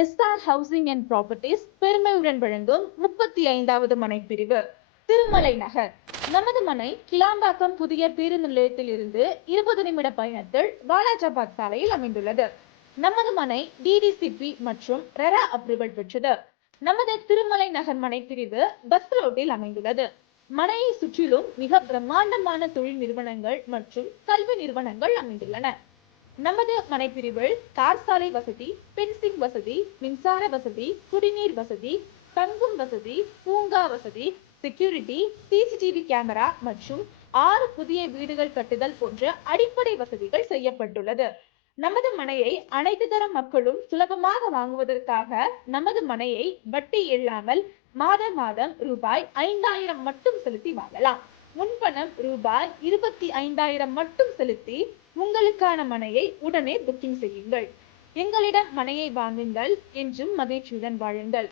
SR housing and properties பெருமையுடன் வழங்கும் 35வது மனை பிரிவு திருமலை நகர். நமது மனை கிளாம்பாக்கம் புதிய பேருந்து நிலையத்தில் இருந்து 20 நிமிட பயணத்தில் வாலாஜாபாத் சாலையில் அமைந்துள்ளது. நமது மனை டிடிசிபி மற்றும் ரெரா அப்ரூவல் பெற்றது. நமது திருமலை நகர் மனை பிரிவு பஸ் ரோட்டில் அமைந்துள்ளது. மனையை சுற்றிலும் மிக பிரம்மாண்டமான தொழில் நிறுவனங்கள் மற்றும் கல்வி நிறுவனங்கள் அமைந்துள்ளன. நமது மனைப்பிரிவில் தார் சாலை வசதி, பென்சிங் வசதி, மின்சார வசதி, குடிநீர் வசதி, தங்கும் வசதி, பூங்கா வசதி, செக்யூரிட்டி, சிசிடிவி கேமரா மற்றும் 6 புதிய வீடுகள் கட்டுதல் போன்ற அடிப்படை வசதிகள் செய்யப்பட்டுள்ளது. நமது மனையை அனைத்து தர மக்களும் சுலபமாக வாங்குவதற்காக நமது மனையை வட்டி இல்லாமல் மாதம் ரூபாய் 5000 மட்டும் செலுத்தி வாங்கலாம். முன்பணம் ரூபாய் 25,000 மட்டும் செலுத்தி உங்களுக்கான மனையை உடனே புக்கிங் செய்யுங்கள். எங்களிடம் மனையை வாங்குங்கள், என்றும் மகிழ்ச்சியுடன் வாழுங்கள்.